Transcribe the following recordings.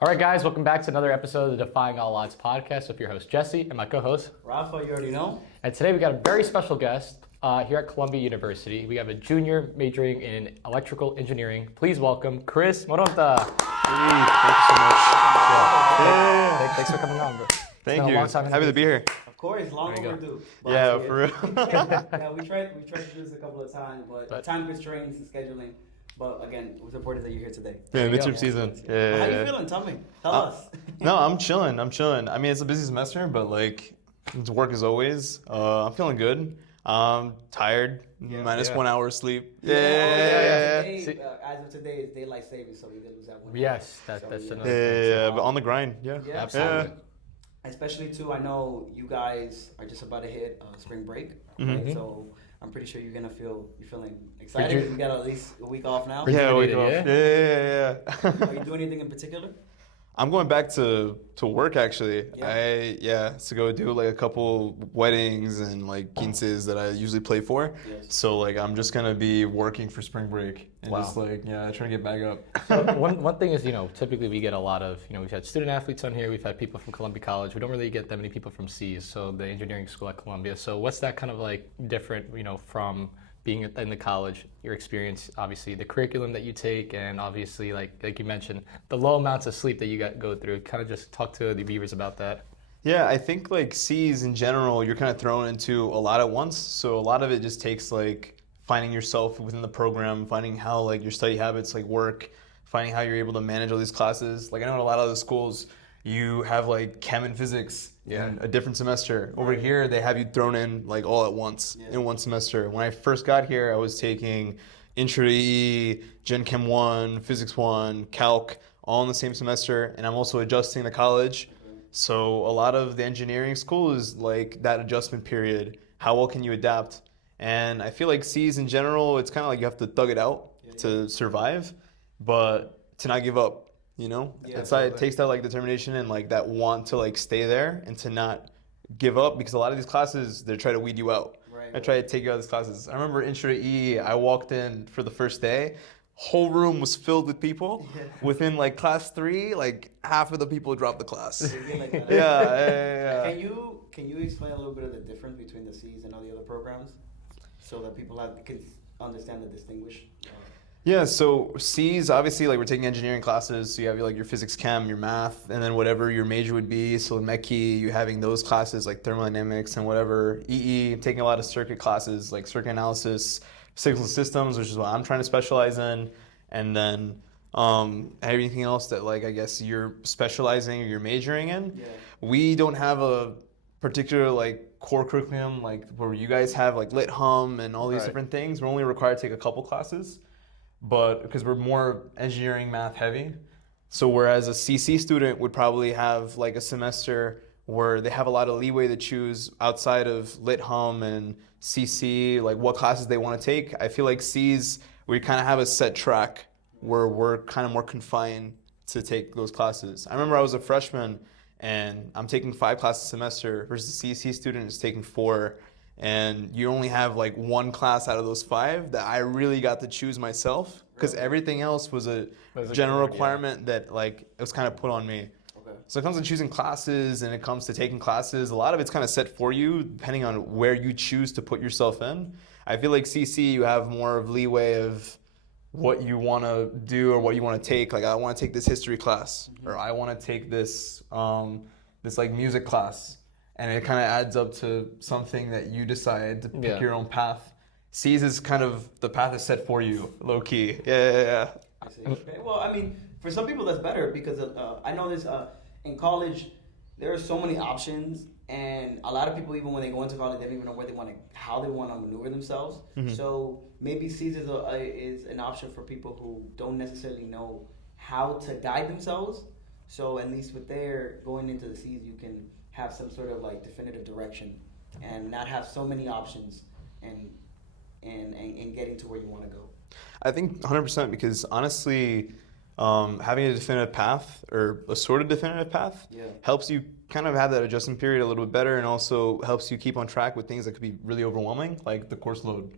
All right, guys, welcome back to another episode of the Defying All Odds Podcast with your host, Jesse, and my co-host, Rafa, you already know. And today we got a very special guest here at Columbia University. We have a junior majoring in electrical engineering. Please welcome Chris Moronta. Thanks so much. Thanks for coming on, bro. Thank you. Happy to be here. Of course, long overdue. Yeah, for real. Yeah, we tried to do this a couple of times, but time constraints and scheduling. But again, we're supported that you're here today. Yeah, midterm season. Yeah. How you feeling? Tell me. Tell us. No, I'm chilling. I mean, it's a busy semester, but like, it's work as always. I'm feeling good. Tired. Minus 1 hour sleep. Yeah. Today, as of today, it's daylight savings, so we did lose that one. Yes, that's another thing. Yeah, but on the grind. Yeah, absolutely. Especially too, I know you guys are just about to hit spring break, right? So I'm pretty sure you're feeling excited. You got at least a week off now. Yeah, a week off. Yeah. Are you doing anything in particular? I'm going back to work actually. Yeah. To go do like a couple weddings and like quinces that I usually play for. Yes. So like I'm just gonna be working for spring break and Wow. just like trying to get back up. So one thing is, typically we get a lot of, we've had student athletes on here, we've had people from Columbia College. We don't really get that many people from C's, so the engineering school at Columbia. So what's that kind of like different, from being in the college, your experience, obviously the curriculum that you take, and obviously like you mentioned, the low amounts of sleep that you go through. Kind of just talk to the viewers about that. Yeah, I think like C's in general, you're kind of thrown into a lot at once. So a lot of it just takes like finding yourself within the program, finding how like your study habits like work, finding how you're able to manage all these classes. Like I know in a lot of the schools, you have like chem and physics in a different semester. Over here, they have you thrown in like all at once in one semester. When I first got here, I was taking Intro to EE, Gen Chem 1, Physics 1, Calc, all in the same semester. And I'm also adjusting to college. So a lot of the engineering school is like that adjustment period. How well can you adapt? And I feel like C's in general, it's kind of like you have to thug it out to survive, but to not give up. It takes that like determination and like that want to like stay there and to not give up, because a lot of these classes, they try to weed you out. I try to take you out of these classes. I remember Intro to E, I walked in for the first day, whole room was filled with people. Within like class 3, like half of the people dropped the class. Yeah. Can you explain a little bit of the difference between the C's and all the other programs, so that people can understand the distinguish? Yeah, so C's, obviously, like we're taking engineering classes, so you have like your physics, chem, your math, and then whatever your major would be. So in MECI, you having those classes like thermodynamics and whatever. EE, taking a lot of circuit classes like circuit analysis, signal systems, which is what I'm trying to specialize in, and then everything else that like I guess you're specializing or you're majoring in. Yeah. We don't have a particular like core curriculum like where you guys have like Lit Hum and all these different things. We're only required to take a couple classes. But because we're more engineering math heavy. So whereas a CC student would probably have like a semester where they have a lot of leeway to choose outside of Lit Hum and CC, like what classes they want to take. I feel like C's, we kind of have a set track where we're kind of more confined to take those classes. I remember I was a freshman and I'm taking 5 classes a semester versus the CC student is taking 4. And you only have like one class out of those 5 that I really got to choose myself, because everything else was a general requirement that like it was kind of put on me. Okay. So it comes to choosing classes and it comes to taking classes, a lot of it's kind of set for you depending on where you choose to put yourself in. I feel like CC, you have more of leeway of what you want to do or what you want to take. Like I want to take this history class, or I want to take this this like music class. And it kind of adds up to something that you decide to pick your own path. C's is kind of the path is set for you, low key. Yeah. I see. Okay. Well, I mean, for some people that's better because I know this in college there are so many options, and a lot of people even when they go into college they don't even know how they want to maneuver themselves. Mm-hmm. So maybe C's is an option for people who don't necessarily know how to guide themselves. So at least with going into the C's, you can have some sort of like definitive direction and not have so many options and getting to where you want to go. I think 100%, because honestly, having a definitive path or a sort of definitive path helps you kind of have that adjustment period a little bit better, and also helps you keep on track with things that could be really overwhelming, like the course load.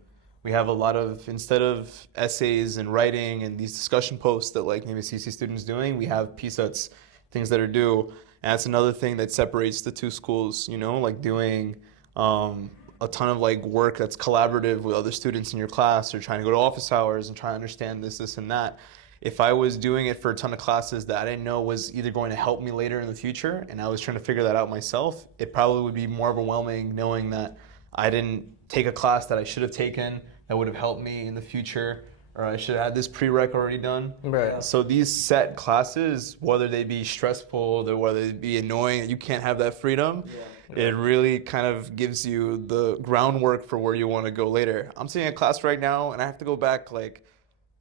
We have a lot of, instead of essays and writing and these discussion posts that like maybe CC students doing, we have P-sets. things that are due. And that's another thing that separates the two schools, you know, like doing a ton of like work that's collaborative with other students in your class, or trying to go to office hours and try to understand this, and that. If I was doing it for a ton of classes that I didn't know was either going to help me later in the future, and I was trying to figure that out myself, it probably would be more overwhelming knowing that I didn't take a class that I should have taken that would have helped me in the future, or I should have had this prereq already done. Right. So these set classes, whether they be stressful or whether they be annoying, you can't have that freedom. Yeah. It really kind of gives you the groundwork for where you want to go later. I'm sitting in class right now, and I have to go back like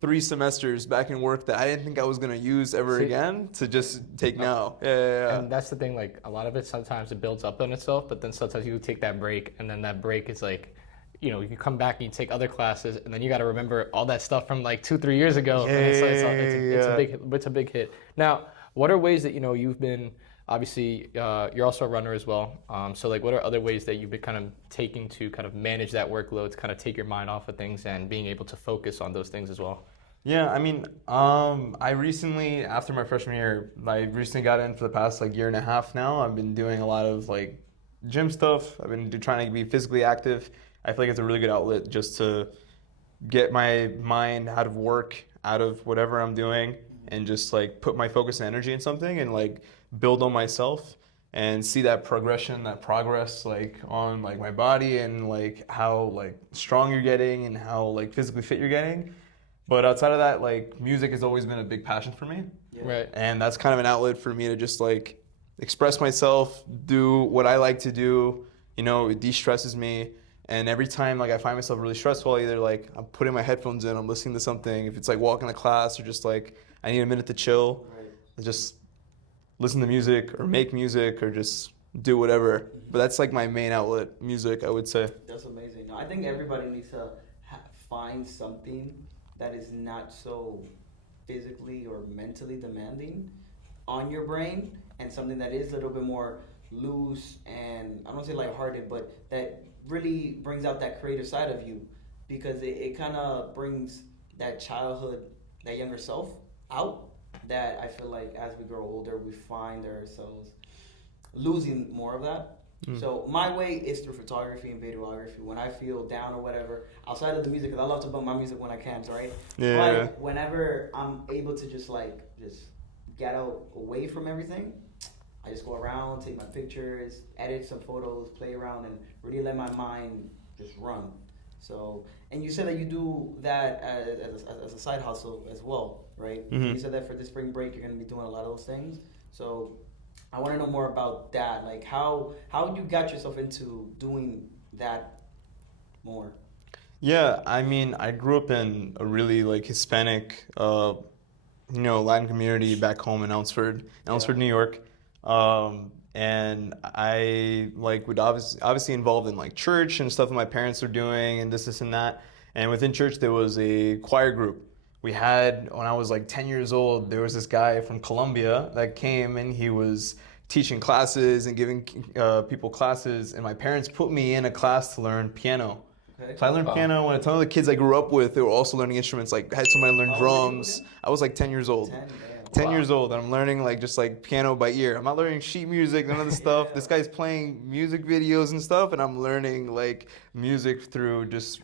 3 semesters back in work that I didn't think I was going to use ever again to just take now. Yeah. And that's the thing, like a lot of it, sometimes it builds up on itself, but then sometimes you take that break, and then that break is like, you know, you come back and you take other classes, and then you got to remember all that stuff from like 2-3 years ago. Yeah, and it's a big hit. Now, what are ways that, you know, you've been, obviously, you're also a runner as well. So like, what are other ways that you've been kind of taking to kind of manage that workload, to kind of take your mind off of things and being able to focus on those things as well? Yeah, I mean, I recently, after my freshman year, I recently got in for the past like year and a half now. I've been doing a lot of like gym stuff. I've been trying to be physically active. I feel like it's a really good outlet just to get my mind out of work, out of whatever I'm doing, and just like put my focus and energy in something and like build on myself and see that progression, that progress like on like my body, and like how like strong you're getting and how like physically fit you're getting. But outside of that, like music has always been a big passion for me. Yeah. Right. And that's kind of an outlet for me to just like express myself, do what I like to do. You know, it de-stresses me. And every time like I find myself really stressful, either like I'm putting my headphones in, I'm listening to something. If it's like walking to class, or just like I need a minute to chill, just listen to music or make music or just do whatever. But that's like my main outlet, music, I would say. That's amazing. No, I think everybody needs to find something that is not so physically or mentally demanding on your brain, and something that is a little bit more loose and, I don't want to say lighthearted, but that really brings out that creative side of you, because it kind of brings that childhood, that younger self out, that I feel like as we grow older, we find ourselves losing more of that. So my way is through photography and videography. When I feel down or whatever, outside of the music, because I love to bump my music when I can, right? Yeah. But whenever I'm able to just get out away from everything, I just go around, take my pictures, edit some photos, play around, and really let my mind just run. So, and you said that you do that as a side hustle as well, right? Mm-hmm. You said that for the spring break, you're going to be doing a lot of those things. So I want to know more about that. Like how you got yourself into doing that more. Yeah, I mean, I grew up in a really like Hispanic, Latin community back home in Elmsford, New York. And I like would obviously involved in like church and stuff that my parents were doing and this and that. And within church there was a choir group. We had, when I was like 10 years old, there was this guy from Colombia that came, and he was teaching classes and giving people classes, and my parents put me in a class to learn piano. Okay. So I learned piano, and a ton of the kids I grew up with, they were also learning instruments. Like I had somebody learn drums. I was like 10 years old. 10 years old, and I'm learning like just like piano by ear. I'm not learning sheet music, none of this stuff. This guy's playing music videos and stuff, and I'm learning like music through just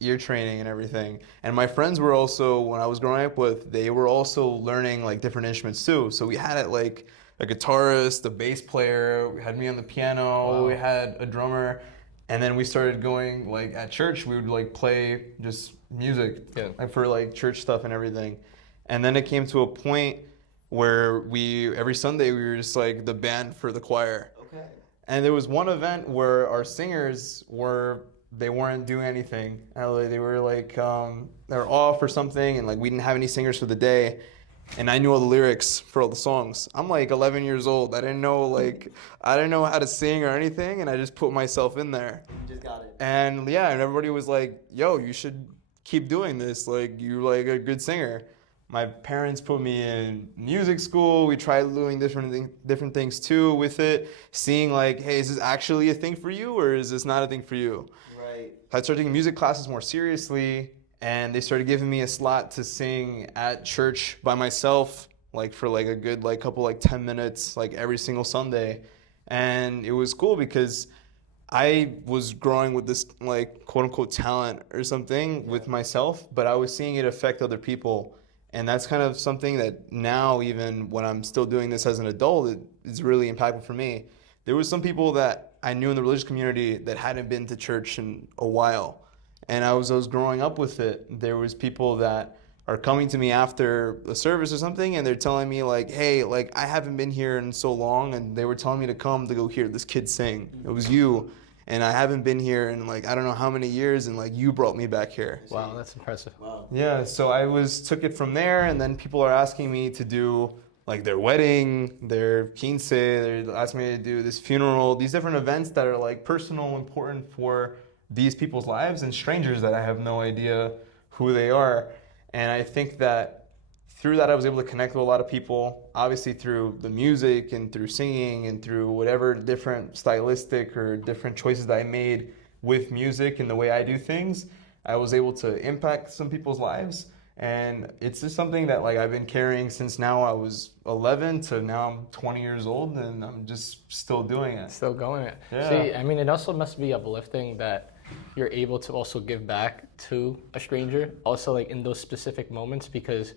ear training and everything. And my friends were also, when I was growing up with, they were also learning like different instruments too. So we had like a guitarist, a bass player, we had me on the piano, we had a drummer. And then we started going like at church, we would like play just music like, for like church stuff and everything. And then it came to a point where every Sunday we were just like the band for the choir. Okay. And there was one event where our singers they weren't doing anything. They were like, they were off or something, and like we didn't have any singers for the day. And I knew all the lyrics for all the songs. I'm like 11 years old. I didn't know how to sing or anything, and I just put myself in there. You just got it. And yeah, and everybody was like, yo, you should keep doing this. Like, you're like a good singer. My parents put me in music school. We tried doing different things too with it, seeing like, hey, is this actually a thing for you, or is this not a thing for you? Right. I started taking music classes more seriously, and they started giving me a slot to sing at church by myself, like for like a good like couple like 10 minutes like every single Sunday. And it was cool because I was growing with this like quote unquote talent or something with myself, but I was seeing it affect other people. And that's kind of something that now, even when I'm still doing this as an adult, it's really impactful for me. There was some people that I knew in the religious community that hadn't been to church in a while. And I was growing up with it. There was people that are coming to me after a service or something, and they're telling me like, hey, like I haven't been here in so long, and they were telling me to come to go hear this kid sing. It was you, and I haven't been here in like I don't know how many years, and like you brought me back here. Wow, that's impressive. Wow. Yeah, so I took it from there, and then people are asking me to do like their wedding, their quince, they're asking me to do this funeral, these different events that are like personal, important for these people's lives, and strangers that I have no idea who they are. And I think that through that I was able to connect with a lot of people, obviously through the music and through singing and through whatever different stylistic or different choices that I made with music and the way I do things. I was able to impact some people's lives. And it's just something that like I've been carrying since now I was 11 to now I'm 20 years old, and I'm just still doing it. Still going it. Yeah. See, I mean, it also must be uplifting that you're able to also give back to a stranger, also like in those specific moments, because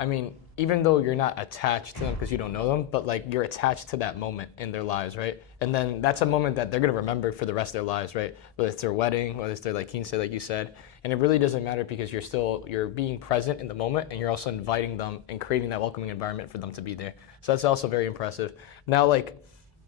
I mean, even though you're not attached to them because you don't know them, but like you're attached to that moment in their lives, right? And then that's a moment that they're gonna remember for the rest of their lives, right? Whether it's their wedding, whether it's their like quince, like you said. And it really doesn't matter because you're being present in the moment, and you're also inviting them and creating that welcoming environment for them to be there. So that's also very impressive. Now, like,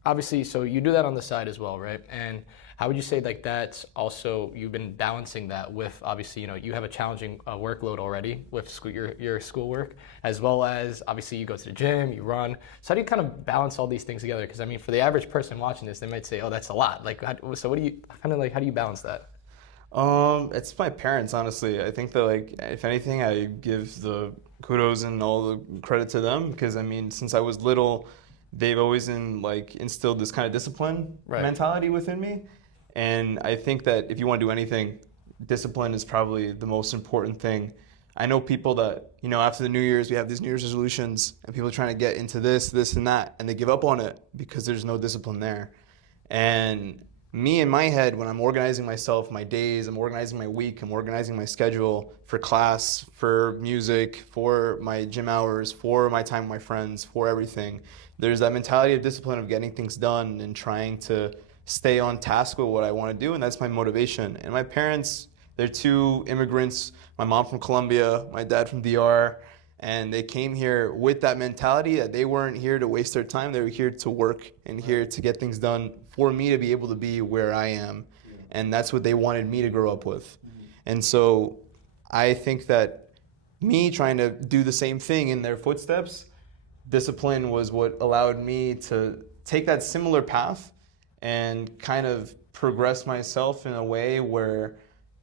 obviously, so you do that on the side as well, right? And how would you say like that's also, you've been balancing that with, obviously, you know, you have a challenging workload already with school, your schoolwork, as well as obviously you go to the gym, you run. So how do you kind of balance all these things together? Because I mean, for the average person watching this, they might say, oh, that's a lot. Like, so what do you kind of like, how do you balance that? It's my parents, honestly. I think that like, if anything, I give the kudos and all the credit to them, because I mean, since I was little, they've always instilled this kind of discipline mentality within me. And I think that if you want to do anything, discipline is probably the most important thing. I know people that, you know, after the New Year's, we have these New Year's resolutions, and people are trying to get into this, and that, and they give up on it because there's no discipline there. And me in my head, when I'm organizing myself, my days, I'm organizing my week, I'm organizing my schedule for class, for music, for my gym hours, for my time with my friends, for everything. There's that mentality of discipline of getting things done and trying to stay on task with what I want to do, and that's my motivation. And my parents, they're two immigrants, my mom from Colombia, my dad from DR, and they came here with that mentality that they weren't here to waste their time, they were here to work and here to get things done for me to be able to be where I am. And that's what they wanted me to grow up with. And so I think that me trying to do the same thing in their footsteps, discipline was what allowed me to take that similar path and kind of progress myself in a way where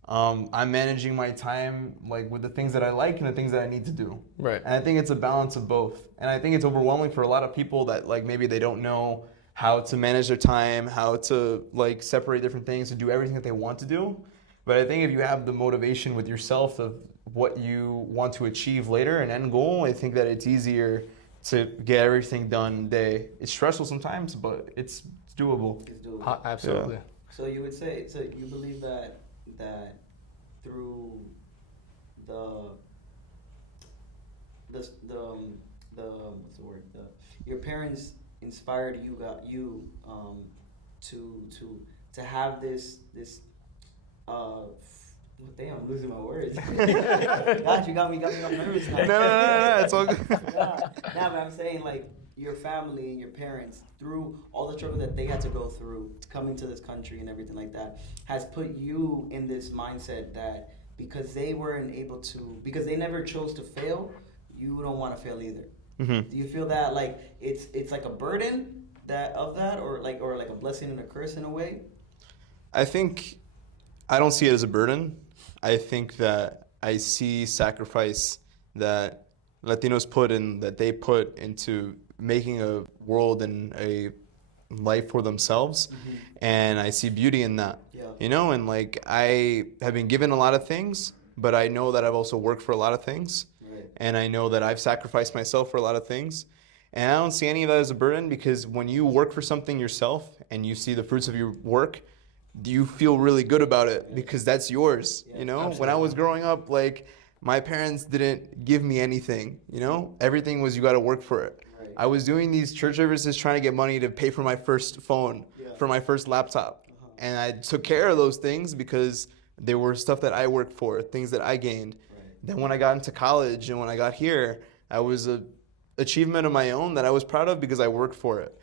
I'm managing my time like with the things that I like and the things that I need to do. Right. And I think it's a balance of both. And I think it's overwhelming for a lot of people that like maybe they don't know how to manage their time, how to like separate different things and do everything that they want to do. But I think if you have the motivation with yourself of what you want to achieve later, an end goal, I think that it's easier to get everything done in a day. It's stressful sometimes, but it's doable. It's doable. Absolutely. Yeah. So you would say, so you believe that through the what's the word? Your parents inspired you to have this damn, I'm losing my words. God, you got me nervous now. No, it's all good. Nah, but I'm saying like your family and your parents, through all the struggle that they had to go through coming to this country and everything like that, has put you in this mindset that because they weren't able to, because they never chose to fail, you don't want to fail either. Mm-hmm. Do you feel that like it's like a burden or like a blessing and a curse in a way? I think I don't see it as a burden. I think that I see sacrifice that Latinos they put into making a world and a life for themselves. Mm-hmm. And I see beauty in that. Yeah. You know, and like I have been given a lot of things, but I know that I've also worked for a lot of things. Right. and I know that I've sacrificed myself for a lot of things. And I don't see any of that as a burden, because when you work for something yourself and you see the fruits of your work, you feel really good about it because that's yours. Yeah, you know, absolutely. when I was growing up, like, my parents didn't give me anything. You know, everything was, you got to work for it. Right. I was doing these church services trying to get money to pay for my first phone, Yeah. for my first laptop. And I took care of those things because they were stuff that I worked for, things that I gained. Right. Then when I got into college and when I got here, I was a achievement of my own that I was proud of because I worked for it.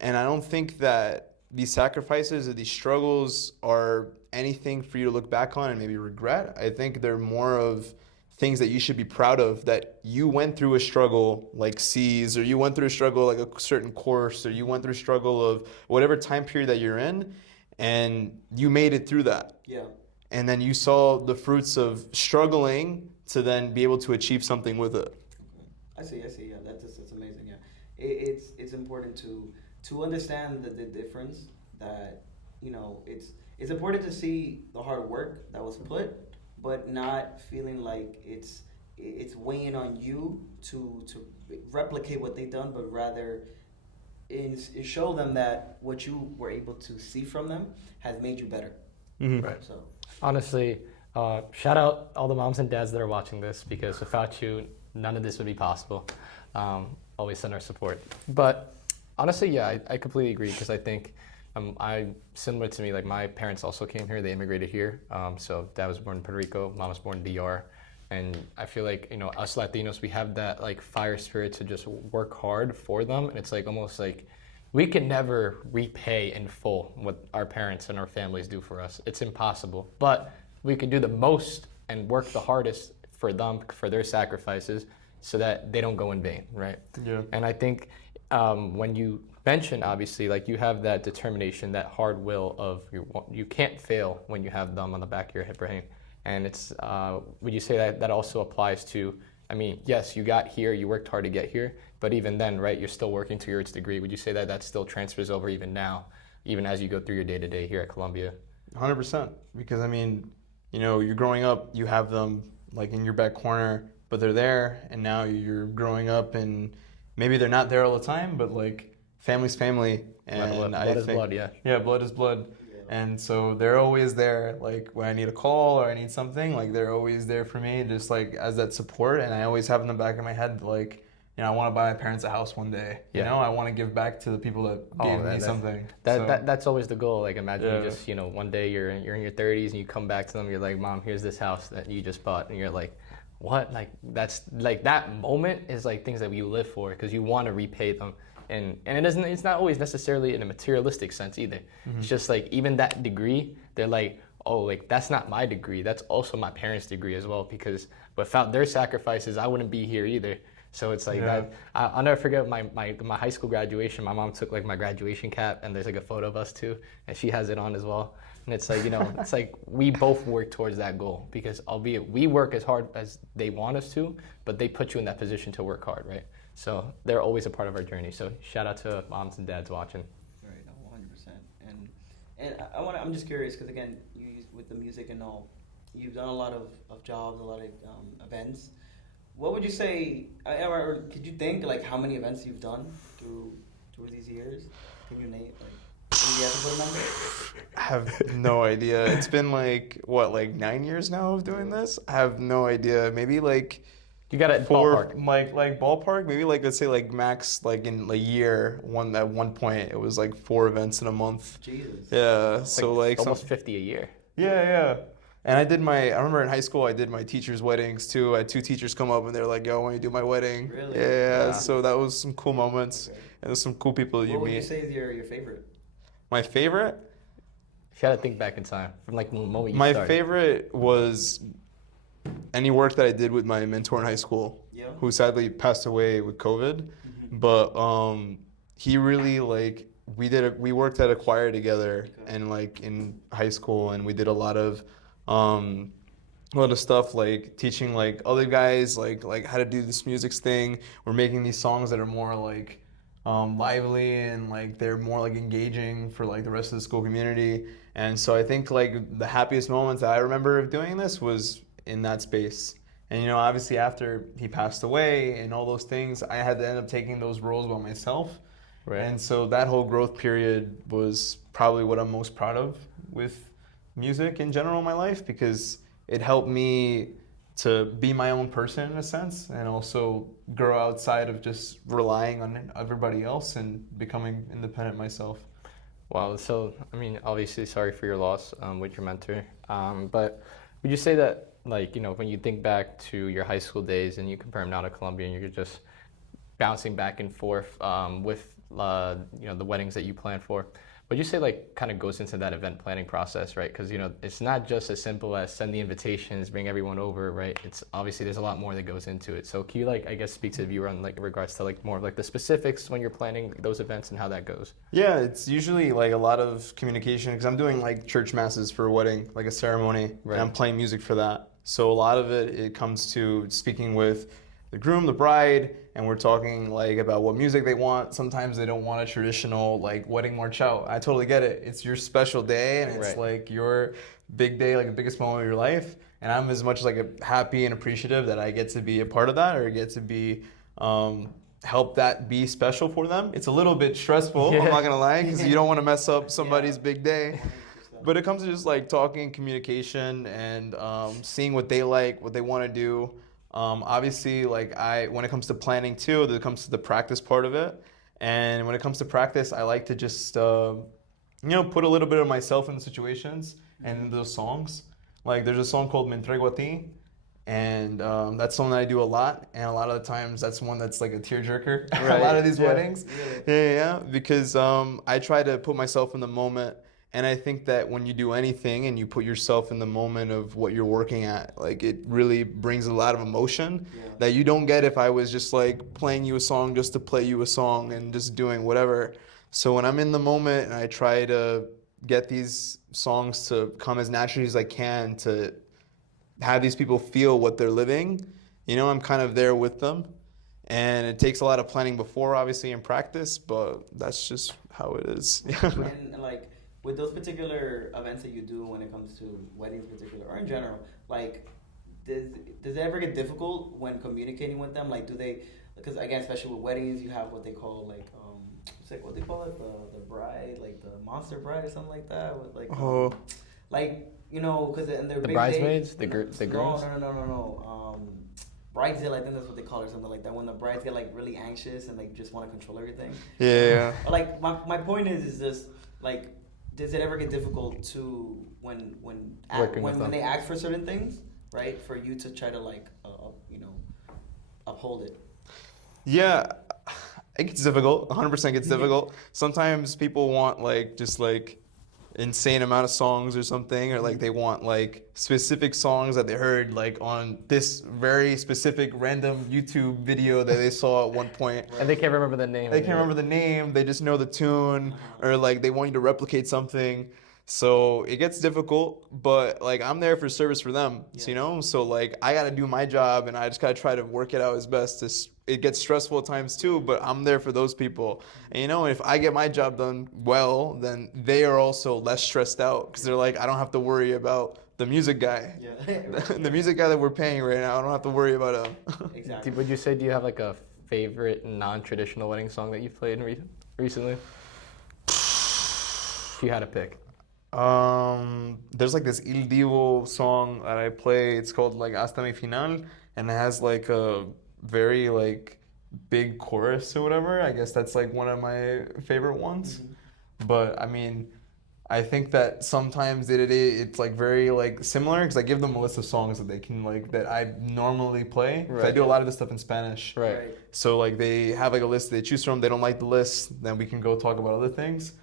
And I don't think that these sacrifices or these struggles are anything for you to look back on and maybe regret. I think they're more of things that you should be proud of, that you went through a struggle like C's, or you went through a struggle like a certain course, or you went through a struggle of whatever time period that you're in, and you made it through that. Yeah. And then you saw the fruits of struggling to then be able to achieve something with it. I see. Yeah, that's amazing. Yeah, it's important to understand the difference. That, you know, it's important to see the hard work that was put, but not feeling like it's weighing on you to replicate what they've done, but rather show them that what you were able to see from them has made you better. Mm-hmm. Right. So Honestly, shout out all the moms and dads that are watching this, because without you, none of this would be possible. Always send our support. But honestly, yeah, I completely agree, because I think similar to me, like my parents also came here, they immigrated here. So dad was born in Puerto Rico, mom was born in DR. And I feel like, you know, us Latinos, we have that like fire spirit to just work hard for them. And it's like almost like we can never repay in full what our parents and our families do for us. It's impossible. But we can do the most and work the hardest for them, for their sacrifices, so that they don't go in vain, right? Yeah. And I think when you mention, obviously, like you have that determination, that hard will of you can't fail when you have them on the back of your hip, right? And it's, would you say that also applies to, I mean, yes, you got here, you worked hard to get here, but even then, right, you're still working to your degree. Would you say that still transfers over even now, even as you go through your day-to-day here at Columbia? 100%. Because, I mean, you know, you're growing up, you have them like in your back corner, but they're there, and now you're growing up and maybe they're not there all the time, but like family's family. And blood is blood, yeah. Yeah, blood is blood. And so they're always there, like when I need a call or I need something, like they're always there for me, just like as that support. And I always have in the back of my head, like, you know, I want to buy my parents a house one day. Yeah. You know, I want to give back to the people that gave me something. That's always the goal. Like imagine you just, you know, one day you're in your 30s and you come back to them, you're like, Mom, here's this house that you just bought. And you're like, what? Like that's like that moment is like things that we live for, because you want to repay them. And it's not always necessarily in a materialistic sense either. Mm-hmm. It's just like even that degree, they're like, oh, like that's not my degree. That's also my parents' degree as well, because without their sacrifices, I wouldn't be here either. So it's like that. I'll never forget my high school graduation. My mom took like my graduation cap, and there's like a photo of us too, and she has it on as well. And it's like, you know, it's like we both work towards that goal, because albeit we work as hard as they want us to, but they put you in that position to work hard, right? So they're always a part of our journey. So shout out to moms and dads watching. Right, no, 100%. And I'm just curious, because again, you with the music and all, you've done a lot of jobs, a lot of events. What would you say, or could you think like how many events you've done through these years? Can you name like? Do you have to put a number? I have no idea. It's been like 9 years now of doing this. I have no idea. Maybe like. You got it ballpark. Like ballpark, maybe like let's say like max like in a year, at one point it was like 4 events in a month. Jesus. Yeah. So like almost 50 a year. Yeah. And I remember in high school I did my teachers' weddings too. I had 2 teachers come up and they're like, yo, I want you to do my wedding. Really? Yeah. So that was some cool moments. Okay. And there's some cool people you meet. What would you say is your favorite? My favorite? You gotta think back in time from like the moment you My started. favorite was any work that I did with my mentor in high school, who sadly passed away with COVID. Mm-hmm. But he really like we worked at a choir together, and like in high school, and we did a lot of stuff like teaching like other guys like how to do this music thing. We're making these songs that are more like lively, and like they're more like engaging for like the rest of the school community. And so I think like the happiest moments that I remember of doing this was in that space. And, you know, obviously after he passed away and all those things, I had to end up taking those roles by myself. Right. And so that whole growth period was probably what I'm most proud of with music in general in my life, because it helped me to be my own person in a sense, and also grow outside of just relying on everybody else and becoming independent myself. Wow. So, I mean, obviously, sorry for your loss with your mentor. But would you say that, like, you know, when you think back to your high school days and you compare them now to Colombia, and you're just bouncing back and forth with, you know, the weddings that you plan for, would you say, like, kind of goes into that event planning process, right? Because, you know, it's not just as simple as send the invitations, bring everyone over, right? It's obviously there's a lot more that goes into it. So can you, like, I guess, speak to the viewer on, like, in regards to, like, more of, like, the specifics when you're planning those events and how that goes? Yeah, it's usually like a lot of communication, because I'm doing like church masses for a wedding, like a ceremony, Right. and I'm playing music for that. So a lot of it comes to speaking with the groom, the bride, and we're talking like about what music they want. Sometimes they don't want a traditional like wedding march out. I totally get it. It's your special day, and it's Right. like your big day, like the biggest moment of your life. And I'm as much like happy and appreciative that I get to be a part of that, or get to be help that be special for them. It's a little bit stressful, Yeah. I'm not gonna lie, because you don't want to mess up somebody's big day. 100%. But it comes to just like talking, communication, and seeing what they like, what they want to do. Obviously, like when it comes to planning too, it comes to the practice part of it. And when it comes to practice, I like to just you know, put a little bit of myself in the situations and in those songs. Like there's a song called Me Entrego a Ti, and that's something that I do a lot. And a lot of the times, that's one that's like a tearjerker. Right. A lot of these Yeah. weddings, yeah, because I try to put myself in the moment. And I think that when you do anything and you put yourself in the moment of what you're working at, like it really brings a lot of emotion that you don't get if I was just like playing you a song just to play you a song and just doing whatever. So when I'm in the moment and I try to get these songs to come as naturally as I can to have these people feel what they're living, you know, I'm kind of there with them. And it takes a lot of planning before, obviously, in practice, but that's just how it is. And like with those particular events that you do when it comes to weddings in particular, or in general, like does it ever get difficult when communicating with them? Like do they, because again, especially with weddings, you have what they call like it's like what they call it, the bride, like the monster bride or something like that, with like like, you know, because in their The big bridesmaids, day, the girls. No. Bridezilla, I think that's what they call it, or something like that. When the brides get like really anxious and like just want to control everything. Yeah. Like my point is just like, does it ever get difficult to when they ask for certain things, right? For you to try to like you know, uphold it. Yeah, it gets difficult. 100% gets difficult. Sometimes people want like just like insane amount of songs or something, or like they want like specific songs that they heard like on this very specific random YouTube video that they saw at one point. And they can't remember the name. They can't remember the name, they just know the tune, or like they want you to replicate something. So it gets difficult, but like I'm there for service for them, you know? So like I gotta do my job and I just gotta try to work it out as best as it gets stressful at times too, but I'm there for those people. And you know, if I get my job done well, then they are also less stressed out because they're like, I don't have to worry about the music guy. Yeah. The music guy that we're paying right now, I don't have to worry about him. Exactly. Would you say, do you have like a favorite non-traditional wedding song that you've played recently? If you had to pick. There's like this Il Divo song that I play. It's called like Hasta Mi Final, and it has like a very like big chorus or whatever. I guess that's like one of my favorite ones. But I mean, I think that sometimes it's like very like similar because I give them a list of songs that they can like that I normally play. 'Cause I do a lot of this stuff in Spanish. Right. So like they have like a list they choose from. They don't like the list, then we can go talk about other things.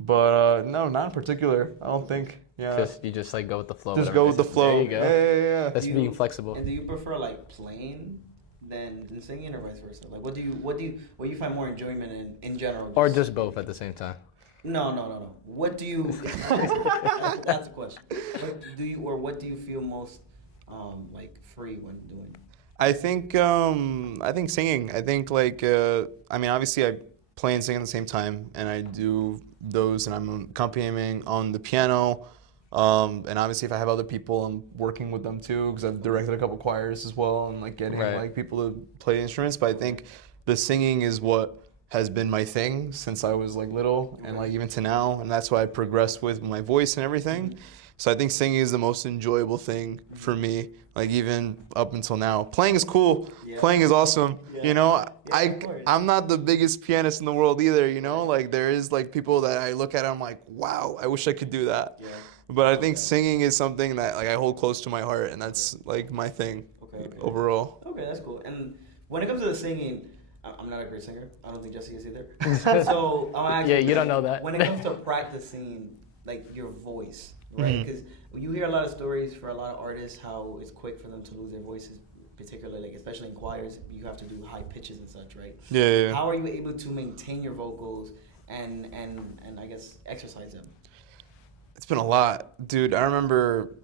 But no, not in particular. I don't think. Yeah. You just like go with the flow. Just whatever go it with the is. flow. There you go. Yeah. That's being flexible. And do you prefer like playing than singing, or vice versa? Like what do you find more enjoyment in general? Or just both at the same time. No. What do you? That's the question. What do you feel most like free when doing? I think singing. I think like I mean obviously I play and sing at the same time, and I do those, and I'm accompanying on the piano And obviously, if I have other people, I'm working with them too because I've directed a couple choirs as well and like getting like people to play instruments. But I think the singing is what has been my thing since I was like little and like even to now, and that's why I progressed with my voice and everything. So I think singing is the most enjoyable thing for me, like even up until now. Playing is cool. Yeah. Playing is awesome. Yeah. You know, I'm not the biggest pianist in the world either, you know? Like there is like people that I look at and I'm like, wow, I wish I could do that. Yeah. But I think singing is something that like I hold close to my heart, and that's like my thing overall. Okay, that's cool. And when it comes to the singing, I'm not a great singer. I don't think Jesse is either. So you don't know that. When it comes to practicing like your voice, right? Because you hear a lot of stories for a lot of artists how it's quick for them to lose their voices, particularly like especially in choirs. You have to do high pitches and such, right? Yeah. How are you able to maintain your vocals and I guess exercise them? It's been a lot, dude. I remember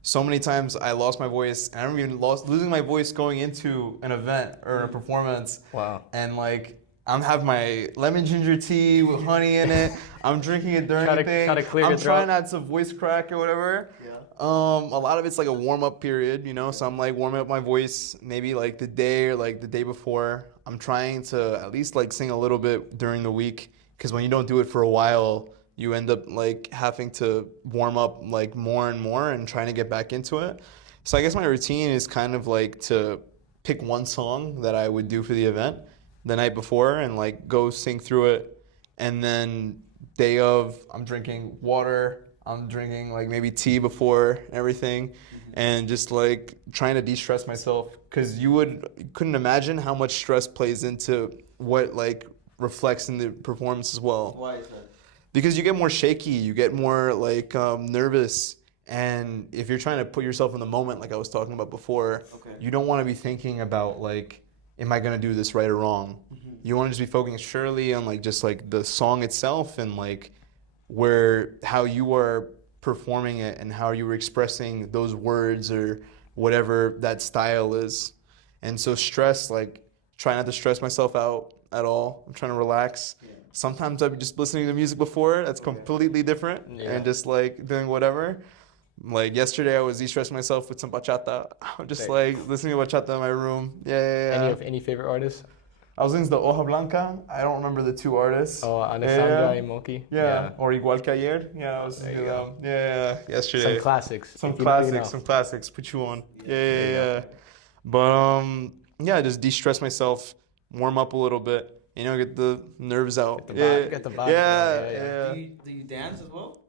so many times I lost my voice, and I remember even losing my voice going into an event or a performance. Wow. And like I'm having my lemon ginger tea with honey in it. I'm drinking it during the thing. I'm trying not to voice crack or whatever. Yeah. A lot of it's like a warm up period, you know. So I'm like warming up my voice maybe like the day or like the day before. I'm trying to at least like sing a little bit during the week, because when you don't do it for a while, you end up like having to warm up like more and more and trying to get back into it. So I guess my routine is kind of like to pick one song that I would do for the event the night before and like go sing through it. And then day of, I'm drinking water, I'm drinking like maybe tea before and everything, and just like trying to de-stress myself, because you couldn't imagine how much stress plays into what like reflects in the performance as well. Why is that? Because you get more shaky, you get more like nervous, and if you're trying to put yourself in the moment, like I was talking about before, you don't want to be thinking about like, am I gonna do this right or wrong? You want to just be focusing surely on like just like the song itself and like how you are performing it and how you were expressing those words or whatever that style is. And so like try not to stress myself out at all. I'm trying to relax. Yeah. Sometimes I'd be just listening to music before. That's completely different. And just like doing whatever. Like yesterday I was de-stressing myself with some bachata. I'm just like listening to bachata in my room. Yeah. Any favorite artists? I was listening to Hoja Blanca. I don't remember the two artists. Oh, Alessandra y Moki. Yeah. Or Igual que Ayer. Yeah, I was listening to them. Yeah, yesterday. Some classics. Put you on. Yeah. But just de-stress myself, warm up a little bit. You know, get the nerves out. Get the vibe. Yeah. Do you dance as well?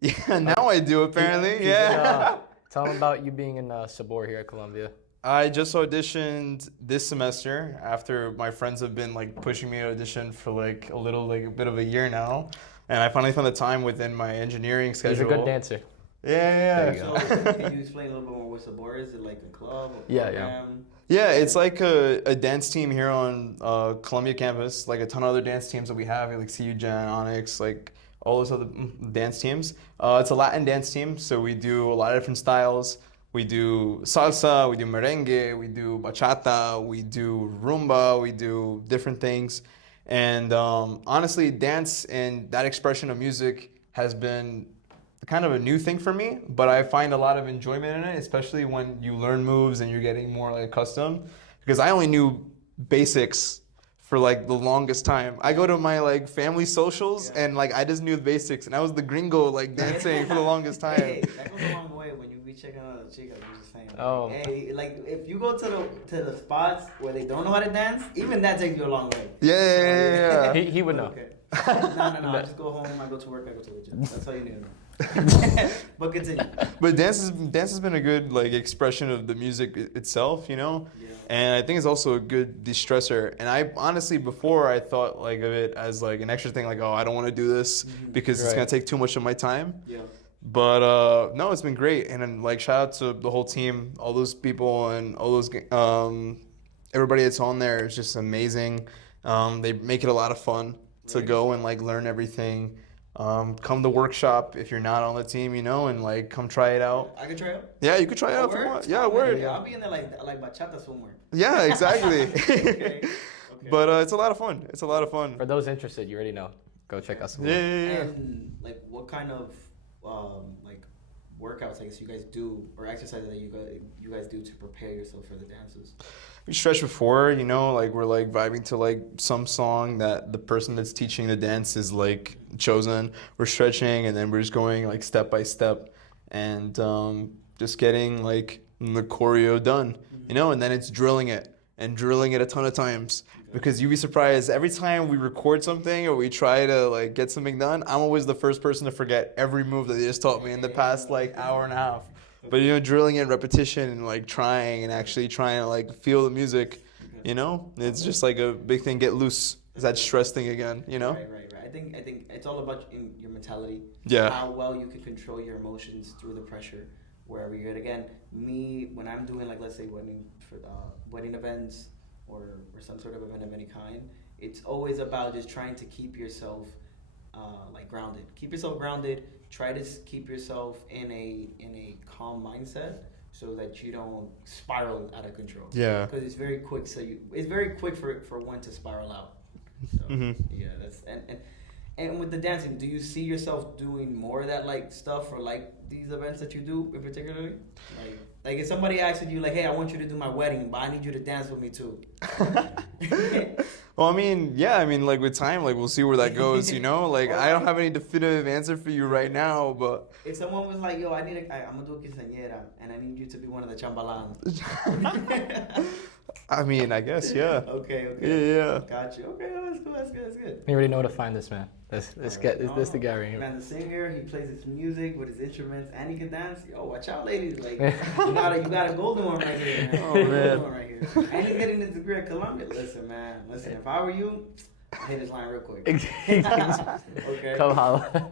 Yeah, now I do apparently. Yeah. Tell them about you being in Sabor here at Columbia. I just auditioned this semester after my friends have been like pushing me to audition for like a bit of a year now, and I finally found the time within my engineering schedule. He's a good dancer. Yeah. So can you explain a little bit more what Sabor is? Is it like a club? Yeah, it's like a dance team here on Columbia campus, like a ton of other dance teams that we have, like CU Gen, Onyx, like all those other dance teams. It's a Latin dance team, so we do a lot of different styles. We do salsa, we do merengue, we do bachata, we do rumba, we do different things. And honestly, dance and that expression of music has been kind of a new thing for me, but I find a lot of enjoyment in it, especially when you learn moves and you're getting more like accustomed, because I only knew basics for like the longest time. I go to my like family socials and like I just knew the basics, and I was the gringo like dancing for the longest time. Hey, that goes a long way when you be checking out a chica. You're just saying, hey, like if you go to the spots where they don't know how to dance, even that takes you a long way. Yeah. He would know. Okay. No. I just go home. I go to work. I go to the gym. That's all you need to know. But continue. But dance has been a good like expression of the music itself, you know. Yeah. And I think it's also a good de-stressor. And I honestly, before I thought like of it as like an extra thing, like, oh, I don't want to do this because it's gonna take too much of my time. Yeah. But no, it's been great. And then like shout out to the whole team, all those people and all those everybody that's on there is just amazing. They make it a lot of fun to go and like learn everything. Come to workshop if you're not on the team, you know, and like come try it out. I could try it out? Yeah, you could try it out if you want. Yeah, word. Yeah, I'll be in there like bachata somewhere. Yeah, exactly. Okay. But it's a lot of fun. For those interested, you already know. Go check us out. Yeah. And like what kind of like workouts, I guess you guys do, or exercises that you guys do to prepare yourself for the dances? We stretch before, you know, like we're like vibing to like some song that the person that's teaching the dance is like chosen. We're stretching and then we're just going like step by step and just getting like the choreo done, you know, and then it's drilling it a ton of times. Because you'd be surprised, every time we record something or we try to like get something done, I'm always the first person to forget every move that they just taught me in the past like hour and a half. But you know, drilling in repetition and like trying and actually trying to like feel the music, you know, it's just like a big thing. Get loose. It's that stress thing again, you know. Right. I think it's all about your mentality. Yeah. How well you can control your emotions through the pressure wherever you're at. Again, me, when I'm doing like, let's say wedding events or some sort of event of any kind, it's always about just trying to keep yourself like grounded. Keep yourself grounded. Try to keep yourself in a calm mindset so that you don't spiral out of control. Yeah. Because it's very quick. It's very quick for one to spiral out. So, yeah, that's and with the dancing, do you see yourself doing more of that like stuff for like these events that you do in particularly? Like if somebody asks you like, hey, I want you to do my wedding, but I need you to dance with me too. Well, I mean, like with time, like we'll see where that goes, you know? Like I don't have any definitive answer for you right now, but if someone was like, yo, I'm gonna do a quinceañera and I need you to be one of the chambalans. I mean, I guess, yeah. Okay. Yeah. Got you. Okay, that's good. You already know where to find this man. This the guy right here. Man, the singer, he plays his music with his instruments and he can dance. Yo, watch out, ladies. Like you got a golden one right here. Man. Oh man. Golden one right here. And he's getting his degree at Columbia. Listen, if I were you, I'd hit his line real quick. Okay. Come holla.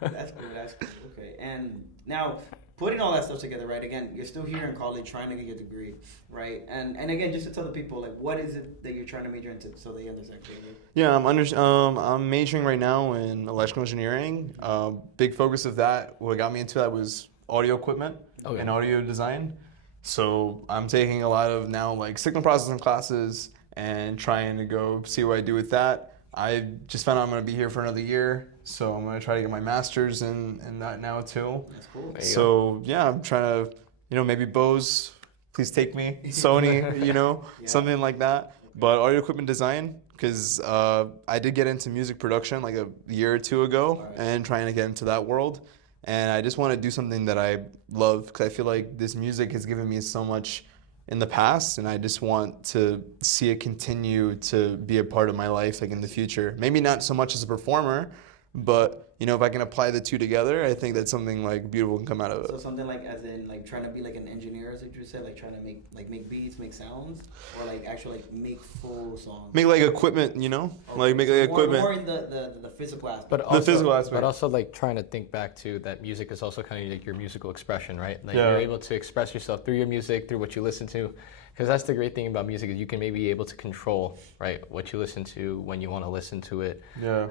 That's cool. Okay. And now, putting all that stuff together, right? Again, you're still here in college trying to get your degree, right? And again, just to tell the people, like, what is it that you're trying to major into so they understand clearly? Yeah, I'm majoring right now in electrical engineering. Big focus of that, what got me into that was audio equipment and audio design. So I'm taking a lot of now like signal processing classes and trying to go see what I do with that. I just found out I'm going to be here for another year, so I'm going to try to get my master's in that now too. That's cool. So yeah, I'm trying to, maybe Bose, please take me, Sony, something like that. But audio equipment design, because I did get into music production like a year or two ago and trying to get into that world. And I just want to do something that I love because I feel like this music has given me so much in the past, and I just want to see it continue to be a part of my life, like in the future. Maybe not so much as a performer, but if I can apply the two together, I think that something like beautiful can come out of it. So something like, as in like trying to be like an engineer, as you said, like trying to make beats, make sounds, or like actually like make full songs. Make like equipment, like make like equipment. More in the physical aspect. But also, the physical aspect. But also like trying to think back to that music is also kind of like your musical expression, right? Like Yeah. you're able to express yourself through your music, through what you listen to. Because that's the great thing about music is you can maybe be able to control, right, what you listen to, when you want to listen to it,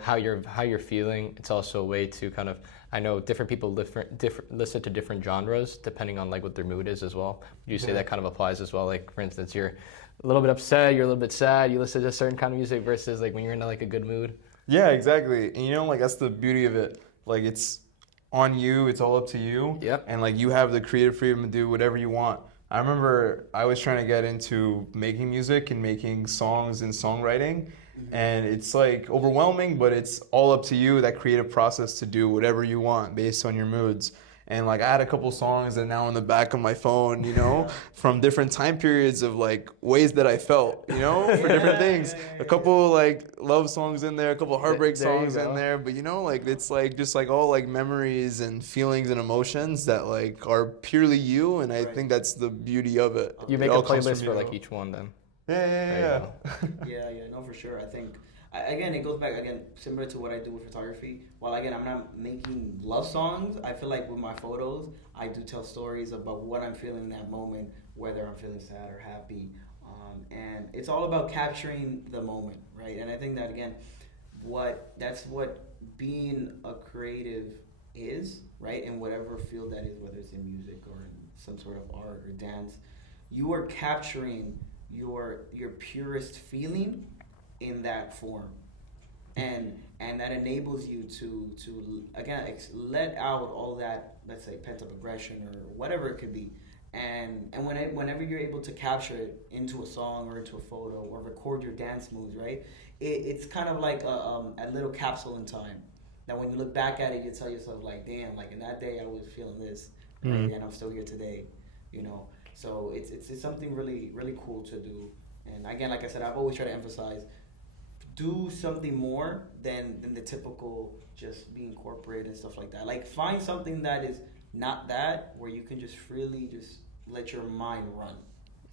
how you're feeling. It's also a way to kind of, I know different people listen to different genres depending on like what their mood is as well. You say that kind of applies as well. Like for instance, you're a little bit upset, you're a little bit sad, you listen to a certain kind of music versus like when you're in like a good mood. Yeah, exactly. And like that's the beauty of it. Like it's on you, it's all up to you. Yep. And like you have the creative freedom to do whatever you want. I remember I was trying to get into making music and making songs and songwriting, and it's like overwhelming, but it's all up to you, that creative process to do whatever you want based on your moods. And like I had a couple songs that now in the back of my phone, from different time periods of like ways that I felt, for different things. A couple like love songs in there, a couple heartbreak songs in there, but like it's like just like all like memories and feelings and emotions that like are purely you, and I think that's the beauty of it. You make a playlist for like each one then. Yeah. No, for sure. I think again, it goes back similar to what I do with photography. While again, I'm not making love songs, I feel like with my photos, I do tell stories about what I'm feeling in that moment, whether I'm feeling sad or happy, and it's all about capturing the moment, right? And I think that again, that's what being a creative is, right? In whatever field that is, whether it's in music or in some sort of art or dance, you are capturing your purest feeling in that form, and that enables you to again let out all that, let's say, pent up aggression or whatever it could be. And whenever you're able to capture it into a song or into a photo or record your dance moves, right? It's kind of like a little capsule in time. That when you look back at it, you tell yourself like, damn, like in that day I was feeling this, right? And I'm still here today, you know. So it's something really really cool to do. And again, like I said, I've always tried to emphasize, do something more than the typical just being corporate and stuff like that. Like find something that is not that, where you can just freely just let your mind run.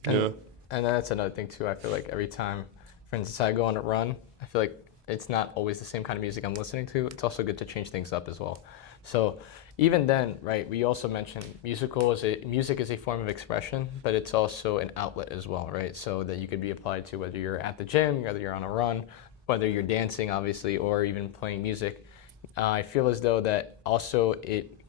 And that's another thing too. I feel like every time, for instance, I go on a run, I feel like it's not always the same kind of music I'm listening to. It's also good to change things up as well. So even then, right, we also mentioned music is a form of expression, but it's also an outlet as well, right? So that you could be applied to whether you're at the gym, whether you're on a run, whether you're dancing, obviously, or even playing music. I feel as though that also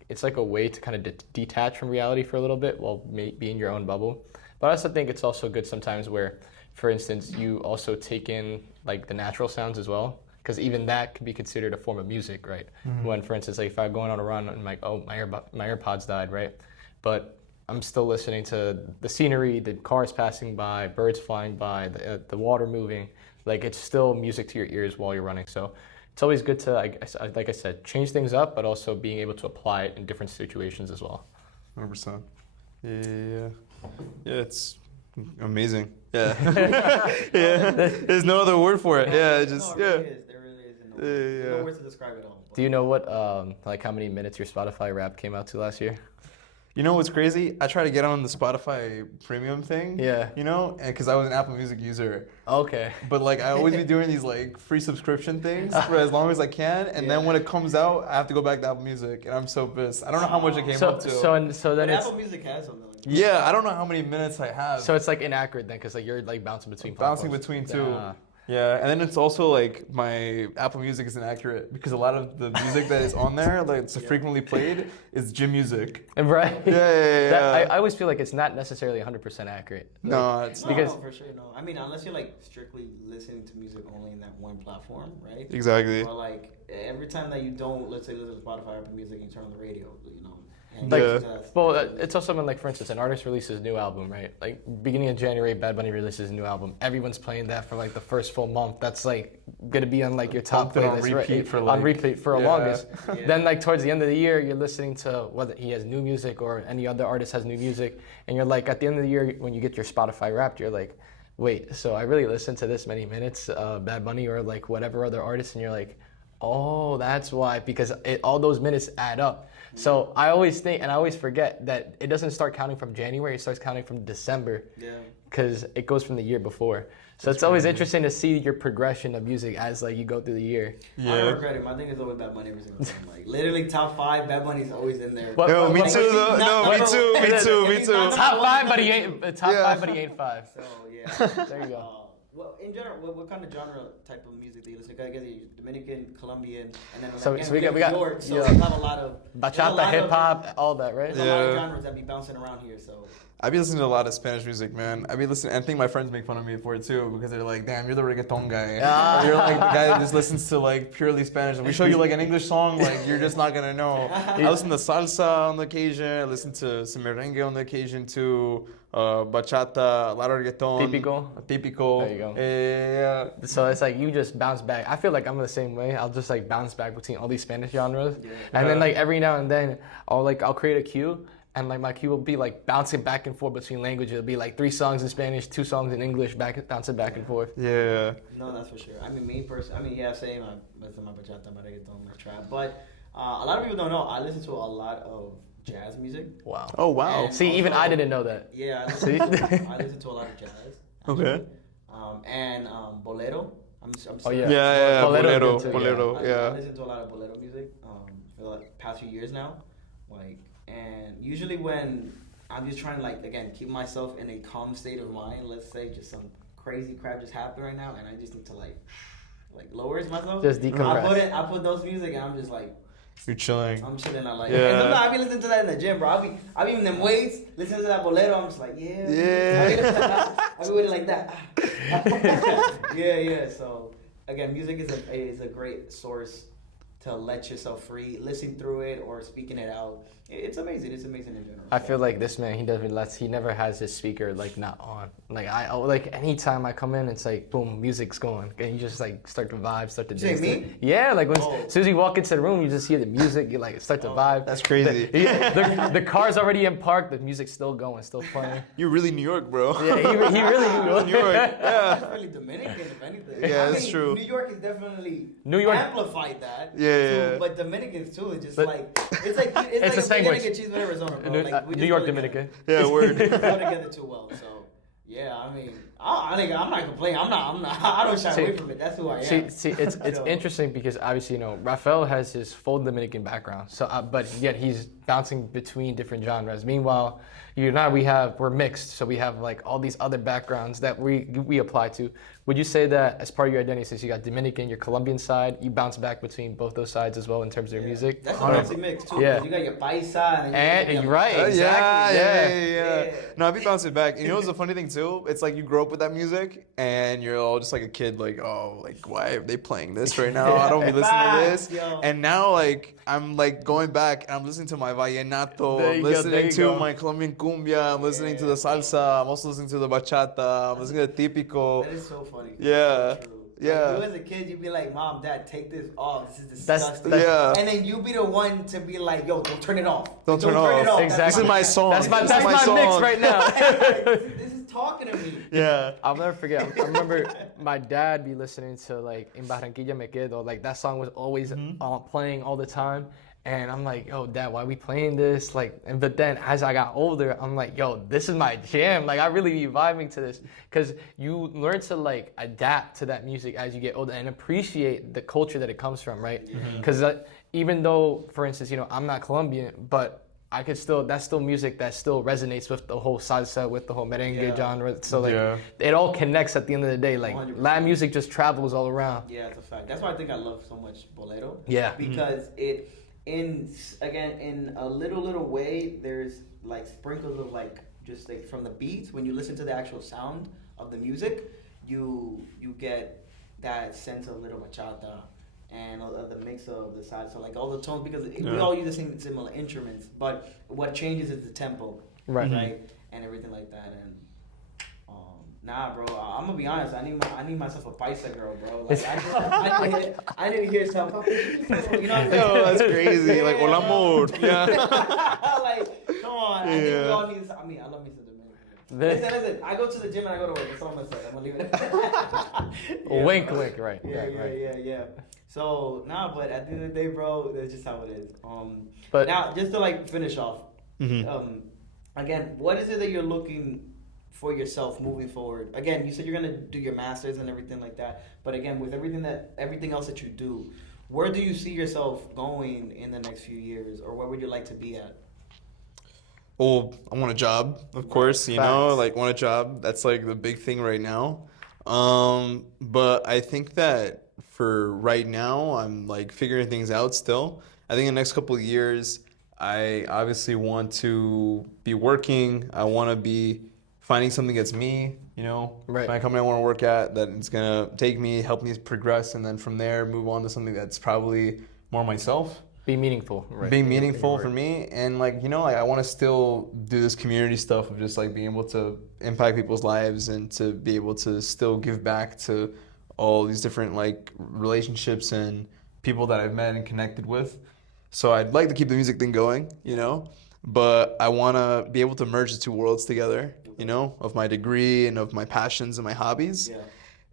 it's like a way to kind of detach from reality for a little bit while be in your own bubble. But I also think it's also good sometimes where, for instance, you also take in like the natural sounds as well, because even that could be considered a form of music, right? When, for instance, like if I'm going on a run and I'm like, oh, my AirPods died, right? But I'm still listening to the scenery, the cars passing by, birds flying by, the water moving. Like it's still music to your ears while you're running. So it's always good to, like I said, change things up, but also being able to apply it in different situations as well. 100%. Yeah, it's amazing. Yeah. Yeah. There's no other word for it. Yeah, it just, no, it really is. There's no words to describe it all. Do you know what, like how many minutes your Spotify Wrapped came out to last year? You know what's crazy? I try to get on the Spotify premium thing. Yeah. You know, because I was an Apple Music user. Okay. But like I always be doing these like free subscription things for as long as I can, and then when it comes out, I have to go back to Apple Music, and I'm so pissed. I don't know how much it came up to. So then it's Apple Music has something like that. Yeah, I don't know how many minutes I have. So it's like inaccurate then, because like you're like bouncing between two. Yeah, and then it's also like my Apple Music is inaccurate because a lot of the music that is on there, like it's frequently played, is gym music. Right. Yeah. I always feel like it's not necessarily 100% accurate. No, it's not. No, for sure, no. I mean, unless you're like strictly listening to music only in that one platform, right? Exactly. Or like every time that you don't, let's say, listen to Spotify or Apple Music, you turn on the radio, you know. Well, it's also when, like, for instance, an artist releases a new album, right? Like, beginning of January, Bad Bunny releases a new album. Everyone's playing that for, like, the first full month. That's, like, going to be on, like, your top playlist. On repeat for a longest. Yeah. Then, like, towards the end of the year, you're listening to whether he has new music or any other artist has new music. And you're, like, at the end of the year, when you get your Spotify Wrapped, you're like, wait, so I really listened to this many minutes, Bad Bunny or, like, whatever other artist, and you're like, oh, that's why, because all those minutes add up. So I always think, and I always forget, that it doesn't start counting from January, it starts counting from December. Yeah. Because it goes from the year before. So it's always interesting to see your progression of music as like you go through the year. Yeah. I don't regret it. My thing is always Bad Bunny every single time. Like literally top 5, Bad Bunny's always in there. No, me too though. No, me too. Top 5, but he ain't 5. So yeah. There you go. Well, in general, what kind of genre type of music do you listen to? I guess you're Dominican, Colombian, and then so we got New York, so we have a lot of bachata, hip hop, all that, right? There's a lot of genres that be bouncing around here. So I be listening to a lot of Spanish music, man. I be listening, and I think my friends make fun of me for it too because they're like, "Damn, you're the reggaeton guy. You're like the guy that just listens to like purely Spanish. If we show you like an English song, like you're just not gonna know." I listen to salsa on the occasion. I listen to some merengue on the occasion too. Bachata, a lot of reggaeton. Típico. There you go. Yeah. So it's like you just bounce back. I feel like I'm the same way. I'll just like bounce back between all these Spanish genres, and then like every now and then I'll create a queue, and like my queue will be like bouncing back and forth between languages. It'll be like 3 songs in Spanish, 2 songs in English, bouncing back and forth. Yeah. No, that's for sure. I mean, me personally, same. I listen to my bachata, my reggaeton, my trap, but a lot of people don't know. I listen to a lot of jazz music. Wow. Oh, wow. And see, even I didn't know that. Yeah, I listen to a lot of jazz. Actually. Okay. And bolero. Bolero. I listen to a lot of bolero music for the past few years now. And usually when I'm just trying to again keep myself in a calm state of mind, let's say just some crazy crap just happened right now, and I just need to lower myself. Just decompress. I put those music, and I'm just like. You're chilling. I'm chilling. And sometimes I be listening to that in the gym, bro. I be in them weights, listening to that bolero. I'm just like, yeah. I be with it like that. Yeah. So again, music is a great source to let yourself free, listening through it or speaking it out. It's amazing. It's amazing in general. I feel like this man, he never has his speaker like not on. Like anytime I come in, it's like boom, music's going, and you just like start to vibe, start to dance. Me? Yeah, like as soon as you walk into the room, you just hear the music, you like start to vibe. That's crazy. The car's already in park, the music's still going, still playing. You're really New York, bro. Yeah, he really New York. Yeah. That's really Dominican, if anything. Yeah, that's true. New York is definitely New York amplified that. Yeah. But Dominicans too, it's just But like it's like it's a a sandwich. Dominican cheese with Arizona, bro. Like, we New just York go together. Dominican. Yeah, word. We go together too well. So yeah, I mean, I'm not complaining. I don't shy away from it. That's who I am. See, it's So- interesting because obviously, Rafael has his full Dominican background, so but yet he's bouncing between different genres. Meanwhile, we're mixed, so we have like all these other backgrounds that we apply to. Would you say that as part of your identity, since you got Dominican, your Colombian side, you bounce back between both those sides as well in terms of your music? That's a fancy mix too. Yeah. Yeah. You got your paisa and right, exactly. Yeah. No, I'd be bouncing back. You know what's the funny thing too? It's like you grow up with that music and you're all just like a kid, like, oh, like why are they playing this right now? I don't be listening to this. Yo. And now like I'm like going back and I'm listening to my vallenato, There I'm you go, listening there you to go. my Colombian cumbia, I'm listening to the salsa, I'm also listening to the bachata, I'm listening to the típico. That is so funny. Yeah. So true. Yeah. Like, you as a kid, you'd be like, Mom, Dad, take this off. This is That's- disgusting. yeah. And then you be the one to be like, yo, don't turn it off. Don't turn it it off. off. Exactly. This is my song. That's my This is my mix song. right now. This is talking to me. Yeah. I'll never forget. I remember my dad be listening to like In Barranquilla Me Quedo. Like that song was always playing all the time. And I'm like, yo, Dad, why are we playing this? But then as I got older, I'm like, yo, this is my jam. Like I really be vibing to this. Cause you learn to like adapt to that music as you get older and appreciate the culture that it comes from, right? Cause even though, for instance, I'm not Colombian, but that's still music that still resonates with the whole salsa, with the whole merengue genre. So like, it all connects at the end of the day. Like 100%. Latin music just travels all around. Yeah, it's a fact. That's why I think I love so much bolero. Yeah. Because in a little way, there's like sprinkles of like just like from the beats. When you listen to the actual sound of the music, you get that sense of little bachata and the mix of the salsa, like all the tones, because we all use the same similar instruments, but what changes is the tempo, Right. and everything like that. And nah, bro, I'm gonna be honest. I need myself a paisa girl, bro. Like I need to hear something. You know what I'm saying? Yo, that's crazy. Like, hola, amor. Yeah. Like, come on. I think we all need. I love me some Dominican. Listen. I go to the gym and I go to work. That's all I'm gonna say. I'm gonna leave it at that. Wink, right. Yeah. So but at the end of the day, bro, that's just how it is. But now, just to like finish off, again, what is it that you're looking for yourself moving forward? Again, you said you're gonna do your masters and everything like that. But again, with everything else that you do, where do you see yourself going in the next few years, or where would you like to be at? Well, I want a job, of course, like want a job. That's like the big thing right now. But I think that for right now, I'm like figuring things out still. I think in the next couple of years, I obviously want to be working. I want to be finding something that's me, Right. find a company I want to work at that it's going to take me, help me progress, and then from there move on to something that's probably more myself. be meaningful, right? Being meaningful for me, and like I want to still do this community stuff of just like being able to impact people's lives and to be able to still give back to all these different like relationships and people that I've met and connected with. So I'd like to keep the music thing going, but I want to be able to merge the two worlds together, of my degree and of my passions and my hobbies. Yeah.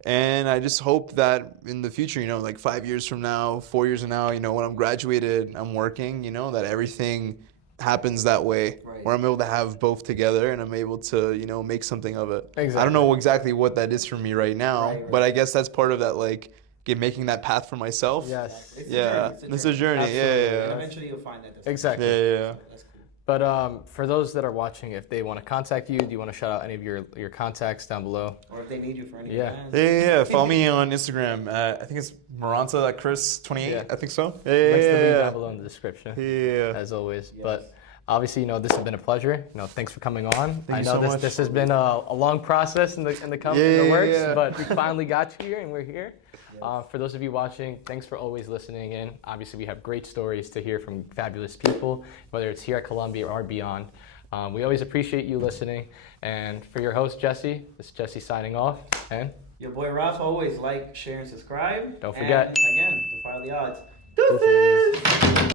And I just hope that in the future, like 5 years from now, 4 years from now, when I'm graduated, I'm working, that everything happens that way, Right. where I'm able to have both together and I'm able to, make something of it. Exactly. I don't know exactly what that is for me right now, Right. but I guess that's part of that, like, making that path for myself. Yes. It's a journey. Absolutely. Yeah. And eventually you'll find that. Exactly. Yeah. That's cool. But for those that are watching, if they want to contact you, do you want to shout out any of your contacts down below? Or if they need you for anything. Yeah. Yeah. Follow me on Instagram. I think it's Moronta, Chris28. Yeah. I think so. Links to me down Yeah. below in the description, Yeah. as always. Yes. But obviously, this has been a pleasure. Thanks for coming on. Thank I you know so much. this has been a long process in the Yeah, works, yeah. but we finally got you here, and we're here. For those of you watching, thanks for always listening in. Obviously, we have great stories to hear from fabulous people, whether it's here at Columbia or beyond. We always appreciate you listening. And for your host, Jesse, this is Jesse signing off. And your boy Ralph, always like, share, and subscribe. Don't forget. And again, defy all the odds. Deuces.